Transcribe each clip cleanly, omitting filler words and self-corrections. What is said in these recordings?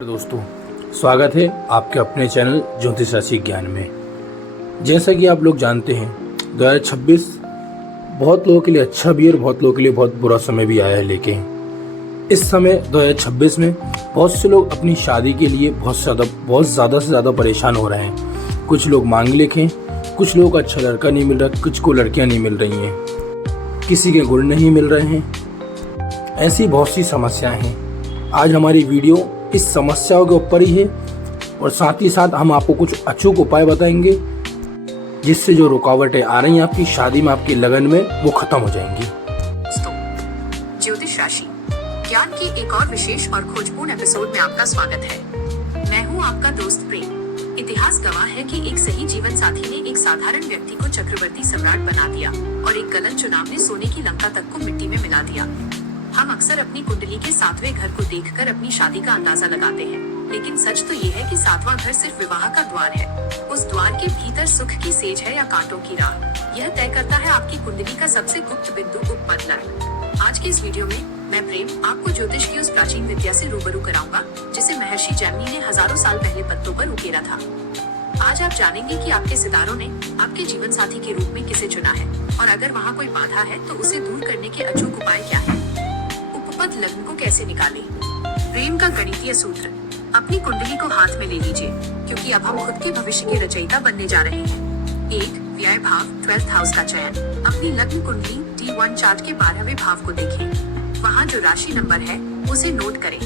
दोस्तों, स्वागत है आपके अपने चैनल ज्योतिष राशि ज्ञान में। जैसा कि आप लोग जानते हैं 2026 बहुत लोगों के लिए अच्छा भी है और बहुत लोगों के लिए बहुत बुरा समय भी आया है। लेकिन इस समय 2026 में बहुत से लोग अपनी शादी के लिए बहुत ज़्यादा से ज़्यादा परेशान हो रहे हैं। कुछ लोग मांगलिक हैं, कुछ लोगों को अच्छा लड़का नहीं मिल रहा, कुछ को लड़कियाँ नहीं मिल रही हैं, किसी के गुण नहीं मिल रहे हैं। ऐसी बहुत सी समस्याएँ हैं। आज हमारी वीडियो इस समस्याओं के ऊपर ही है और साथ ही साथ हम आपको कुछ अचूक उपाय बताएंगे जिससे जो रुकावटें आ रही हैं आपकी शादी में, आपकी लगन में, वो खत्म हो जाएंगी। दोस्तों, ज्योतिष राशि ज्ञान की एक और विशेष और खोजपूर्ण एपिसोड में आपका स्वागत है। मैं हूं आपका दोस्त प्रेम। इतिहास गवाह है कि एक सही जीवन साथी ने एक साधारण व्यक्ति को चक्रवर्ती सम्राट बना दिया और एक गलत चुनाव ने सोने की लंका तक को मिट्टी में मिला दिया। हम अक्सर अपनी कुंडली के 7वें घर को देखकर अपनी शादी का अंदाजा लगाते हैं, लेकिन सच तो ये है कि 7वां घर सिर्फ विवाह का द्वार है। उस द्वार के भीतर सुख की सेज है या कांटों की राह, यह तय करता है आपकी कुंडली का सबसे गुप्त बिंदु उपपद लग्न। आज के इस वीडियो में मैं प्रेम आपको ज्योतिष की उस प्राचीन विद्या से रूबरू कराऊंगा जिसे महर्षि जैमिनी ने हजारों साल पहले पत्तों पर उकेरा था। आज आप जानेंगे कि आपके सितारों ने आपके जीवन साथी के रूप में किसे चुना है और अगर वहाँ कोई बाधा है तो उसे दूर करने के अचूक उपाय क्या है। उपपद लग्न को कैसे निकालें? प्रेम का गणितीय सूत्र। अपनी कुंडली को हाथ में ले लीजिए क्योंकि अब हम खुद के भविष्य के रचयिता बनने जा रहे हैं। 1. व्यय भाव 12th हाउस का चयन। अपनी लग्न कुंडली D1 चार्ट के 12वें भाव को देखें। वहाँ जो राशि नंबर है उसे नोट करें।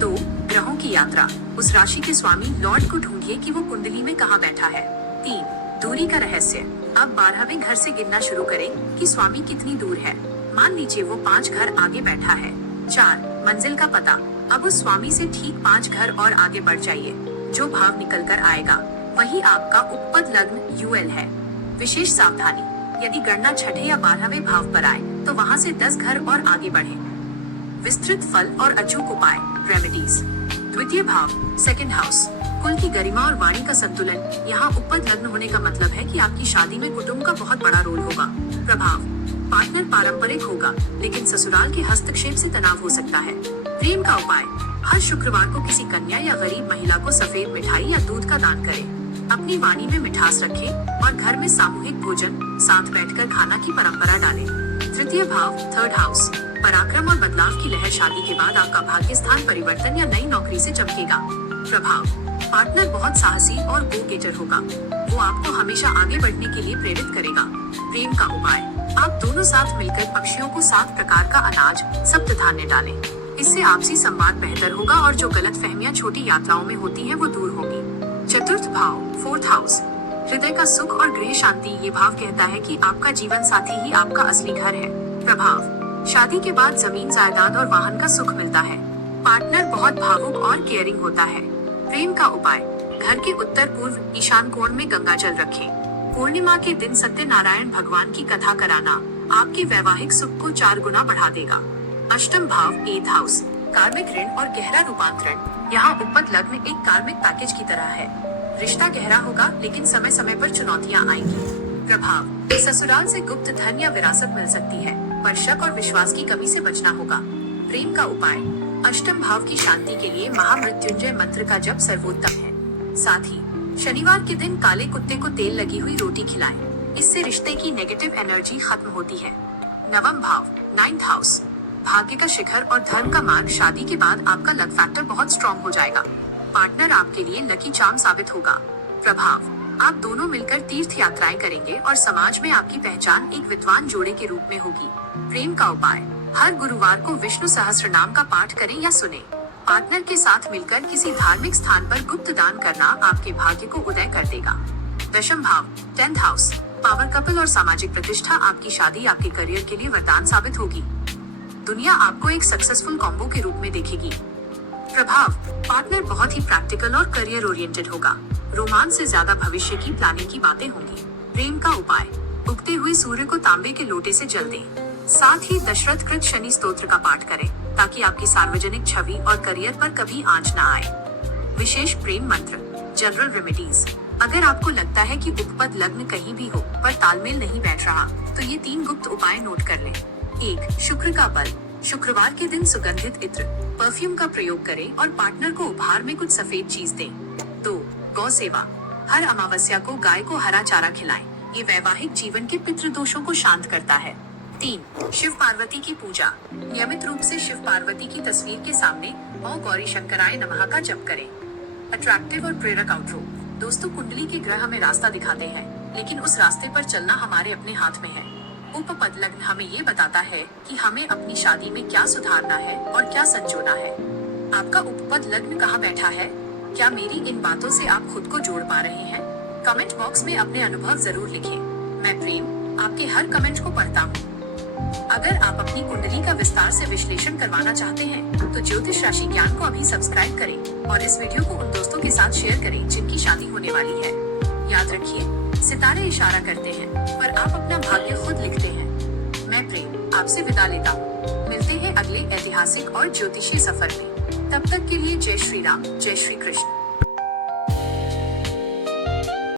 2. ग्रहों की यात्रा। उस राशि के स्वामी लॉर्ड को ढूंढिए कि वो कुंडली में कहाँ बैठा है। 3. दूरी का रहस्य। अब 12वें घर से गिनना शुरू करें कि स्वामी कितनी दूर है। मान लीजिए वो 5 घर आगे बैठा है। 4. मंजिल का पता। अब उस स्वामी से ठीक 5 घर और आगे बढ़ जाइए। जो भाव निकल कर आएगा वही आपका उपपद लग्न UL है। विशेष सावधानी, यदि गणना 6ठे या 12वें भाव पर आए तो वहाँ से 10 घर और आगे बढ़े। विस्तृत फल और अचूक उपाय रेमेडीज। द्वितीय भाव 2nd हाउस, कुल की गरिमा और वाणी का संतुलन। यहाँ उपपद लग्न होने का मतलब है कि आपकी शादी में कुटुंब का बहुत बड़ा रोल होगा। प्रभाव, पार्टनर पारंपरिक होगा लेकिन ससुराल के हस्तक्षेप से तनाव हो सकता है। प्रेम का उपाय, हर शुक्रवार को किसी कन्या या गरीब महिला को सफेद मिठाई या दूध का दान करें। अपनी वाणी में मिठास रखें और घर में सामूहिक भोजन, साथ बैठकर खाना की परंपरा डालें। तृतीय भाव 3rd हाउस, पराक्रम और बदलाव की लहर। शादी के बाद आपका भाग्य स्थान परिवर्तन या नई नौकरी से चमकेगा। प्रभाव, पार्टनर बहुत साहसी और गो गेटर होगा। वो आपको हमेशा आगे बढ़ने के लिए प्रेरित करेगा। प्रेम का उपाय, आप दोनों साथ मिलकर पक्षियों को 7 प्रकार का अनाज, सप्तधान्य डालें। इससे आपसी संवाद बेहतर होगा और जो गलतफहमियां छोटी यात्राओं में होती हैं वो दूर होगी। चतुर्थ भाव 4th हाउस, हृदय का सुख और गृह शांति। ये भाव कहता है कि आपका जीवन साथी ही आपका असली घर है। प्रभाव, शादी के बाद जमीन, जायदाद और वाहन का सुख मिलता है। पार्टनर बहुत भावुक और केयरिंग होता है। प्रेम का उपाय, घर के उत्तर पूर्व ईशान कोण में गंगा जल रखें। पूर्णिमा के दिन सत्यनारायण भगवान की कथा कराना आपके वैवाहिक सुख को 4 गुना बढ़ा देगा। अष्टम भाव 8th हाउस, कार्मिक ऋण और गहरा रूपांतरण। यहाँ उपपद लग्न एक कार्मिक पैकेज की तरह है। रिश्ता गहरा होगा लेकिन समय समय पर चुनौतियाँ आएंगी। प्रभाव, ससुराल से गुप्त धन या विरासत मिल सकती है पर शक और विश्वास की कमी से बचना होगा। प्रेम का उपाय, अष्टम भाव की शांति के लिए महामृत्युंजय मंत्र का जप सर्वोत्तम है। साथ ही शनिवार के दिन काले कुत्ते को तेल लगी हुई रोटी खिलाएं। इससे रिश्ते की नेगेटिव एनर्जी खत्म होती है। नवम भाव 9th हाउस, भाग्य का शिखर और धर्म का मार्ग। शादी के बाद आपका लक फैक्टर बहुत स्ट्रॉन्ग हो जाएगा। पार्टनर आपके लिए लकी चार्म साबित होगा। प्रभाव, आप दोनों मिलकर तीर्थ यात्राएं करेंगे और समाज में आपकी पहचान एक विद्वान जोड़े के रूप में होगी। प्रेम का उपाय, हर गुरुवार को विष्णु सहस्त्रनाम का पाठ करें या सुने। पार्टनर के साथ मिलकर किसी धार्मिक स्थान पर गुप्त दान करना आपके भाग्य को उदय कर देगा। दशम भाव 10th हाउस, पावर कपल और सामाजिक प्रतिष्ठा। आपकी शादी आपके करियर के लिए वरदान साबित होगी। दुनिया आपको एक सक्सेसफुल कॉम्बो के रूप में देखेगी। प्रभाव, पार्टनर बहुत ही प्रैक्टिकल और करियर ओरिएंटेड होगा। रोमांस से ज्यादा भविष्य की प्लानिंग की बातें होंगी। प्रेम का उपाय, उगते हुए सूर्य को तांबे के लोटे से जल दें। साथ ही दशरथ कृत शनि स्तोत्र का पाठ करें ताकि आपकी सार्वजनिक छवि और करियर पर कभी आंच न आए। विशेष प्रेम मंत्र, जनरल रेमेडीज। अगर आपको लगता है कि उपपद लग्न कहीं भी हो पर तालमेल नहीं बैठ रहा तो ये 3 गुप्त उपाय नोट कर लें। 1. शुक्र का बल। शुक्रवार के दिन सुगंधित इत्र, परफ्यूम का प्रयोग करें और पार्टनर को उपहार में कुछ सफेद चीज दें। 2. गौ सेवा, हर अमावस्या को गाय को हरा चारा खिलाएं। ये वैवाहिक जीवन के पितृ दोषों को शांत करता है। 3. शिव पार्वती की पूजा, नियमित रूप से शिव पार्वती की तस्वीर के सामने ओम गौरी शंकराय नमः का जप करें। अट्रैक्टिव और प्रेरक आउटरो, दोस्तों कुंडली के ग्रह हमें रास्ता दिखाते हैं, लेकिन उस रास्ते पर चलना हमारे अपने हाथ में है। उपपद लग्न हमें ये बताता है कि हमें अपनी शादी में क्या सुधारना है और क्या संजोना है। आपका उपपद लग्न कहाँ बैठा है? क्या मेरी इन बातों से आप खुद को जोड़ पा रहे हैं? कमेंट बॉक्स में अपने अनुभव जरूर लिखें। मैं प्रेम आपके हर कमेंट को पढ़ता हूँ। अगर आप अपनी कुंडली का विस्तार से विश्लेषण करवाना चाहते हैं, तो ज्योतिष राशि ज्ञान को अभी सब्सक्राइब करें और इस वीडियो को उन दोस्तों के साथ शेयर करें जिनकी शादी होने वाली है। याद रखिए, सितारे इशारा करते हैं, पर आप अपना भाग्य खुद लिखते हैं। मैं प्रेम आपसे विदा लेता हूँ। मिलते हैं अगले ऐतिहासिक और ज्योतिषीय सफर में। तब तक के लिए जय श्री राम, जय श्री कृष्ण।